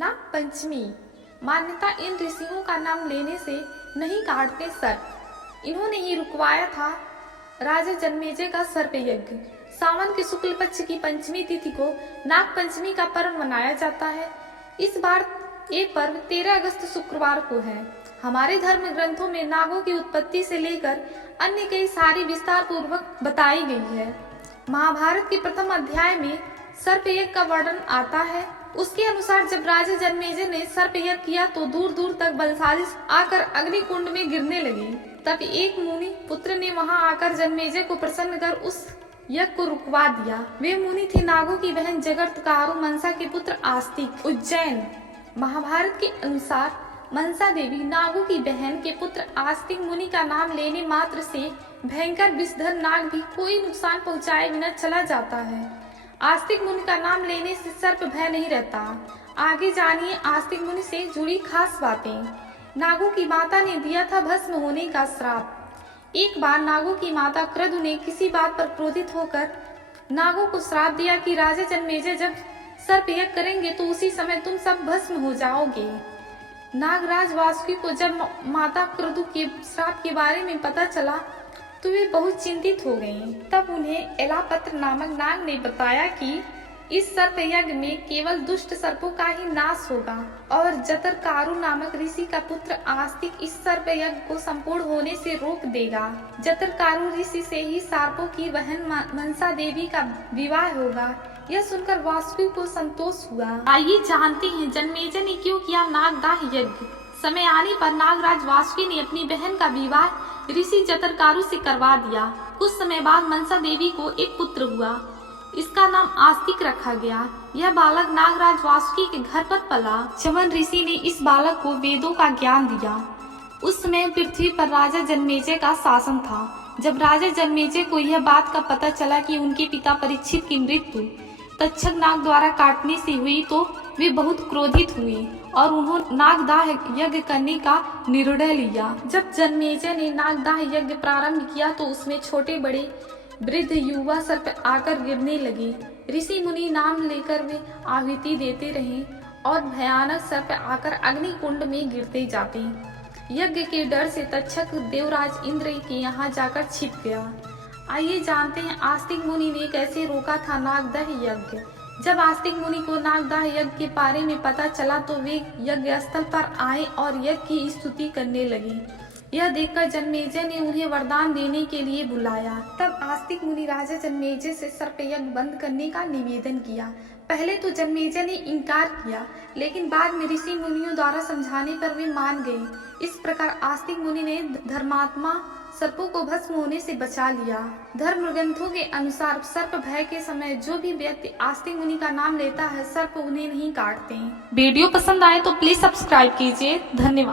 नाग पंचमी। मान्यता इन ऋषियों का नाम लेने से नहीं काटते सर्प। इन्होंने ही रुकवाया था राजा जन्मेजय का सर्प यज्ञ। सावन के शुक्ल पक्ष की पंचमी तिथि को नाग पंचमी का पर्व मनाया जाता है। इस बार ये पर्व 13 अगस्त शुक्रवार को है। हमारे धर्म ग्रंथों में नागों की उत्पत्ति से लेकर अन्य कई सारी विस्तार पूर्वक बताई गई है। महाभारत के प्रथम अध्याय में सर्प यज्ञ का वर्णन आता है। उसके अनुसार जब राजा जन्मेजय ने सर्प यज्ञ किया तो दूर दूर तक बलशाली आकर अग्नि कुंड में गिरने लगी। तब एक मुनि पुत्र ने वहां आकर जन्मेजय को प्रसन्न कर उस यज्ञ को रुकवा दिया। वे मुनि थे नागों की बहन जगतकारु मनसा के पुत्र आस्तिक, उज्जैन। महाभारत के अनुसार मनसा देवी नागों की बहन के पुत्र आस्तिक मुनि का नाम लेने मात्र से भयंकर विषधर नाग भी कोई नुकसान पहुंचाए बिना चला जाता है। आस्तिक मुनि का नाम लेने से सर्प भय नहीं रहता। आगे जानिए आस्तिक मुनि से जुड़ी खास बातें। नागों की माता ने दिया था भस्म होने का श्राप। एक बार नागों की माता क्रतु ने किसी बात पर क्रोधित होकर नागों को श्राप दिया कि राजा जन्मेजय जब सर्प यज्ञ करेंगे तो उसी समय तुम सब भस्म हो जाओगे। नागराज वासुकी को जब माता क्रतु के श्राप के बारे में पता चला तो वे बहुत चिंतित हो गईं। तब उन्हें एलापत्र नामक नाग ने बताया कि इस सर्प यज्ञ में केवल दुष्ट सर्पों का ही नाश होगा और जतरकारु नामक ऋषि का पुत्र आस्तिक इस सर्प यज्ञ को संपूर्ण होने से रोक देगा। जतरकारु ऋषि से ही सर्पों की बहन मनसा देवी का विवाह होगा। यह सुनकर वासुकी को संतोष हुआ। आइए जानते हैं जन्मेजय ने क्यों किया नागदाह यज्ञ। समय आने पर नागराज वासुकी ने अपनी बहन का विवाह ऋषि जतरकारु से करवा दिया। कुछ समय बाद मनसा देवी को एक पुत्र हुआ। इसका नाम आस्तिक रखा गया। यह बालक नागराज वासुकी के घर पर पला। च्यवन ऋषि ने इस बालक को वेदों का ज्ञान दिया। उस समय पृथ्वी पर राजा जन्मेजय का शासन था। जब राजा जन्मेजय को यह बात का पता चला कि उनके पिता परीक्षित की मृत्यु तक्षक नाग द्वारा काटने से हुई तो वे बहुत क्रोधित हुए और उन्होंने नागदाह यज्ञ करने का निर्णय लिया। जब जन्मेजय ने नागदाह यज्ञ प्रारंभ किया तो उसमें छोटे बड़े वृद्ध युवा सर्प आकर गिरने लगे। ऋषि मुनि नाम लेकर वे आहुति देते रहे और भयानक सर्प आकर अग्नि कुंड में गिरते जाते। यज्ञ के डर से तक्षक देवराज इंद्र के यहाँ जाकर छिप गया। आइए जानते हैं आस्तिक मुनि ने कैसे रोका था नागदाह यज्ञ। जब आस्तिक मुनि को नागदाह यज्ञ के बारे में पता चला तो वे यज्ञ स्थल पर आए और यज्ञ की स्तुति करने लगे। यह देखकर जन्मेजय ने उन्हें वरदान देने के लिए बुलाया। तब आस्तिक मुनि राजा जन्मेजय से सर्प यज्ञ बंद करने का निवेदन किया। पहले तो जन्मेजय ने इनकार किया, लेकिन बाद में ऋषि मुनियों द्वारा समझाने पर वे मान गए। इस प्रकार आस्तिक मुनि ने धर्मात्मा सर्पों को भस्म होने से बचा लिया। धर्म ग्रंथों के अनुसार सर्प भय के समय जो भी व्यक्ति आस्तिक मुनि का नाम लेता है सर्प उन्हें नहीं काटते। वीडियो पसंद आए तो प्लीज सब्सक्राइब कीजिए। धन्यवाद।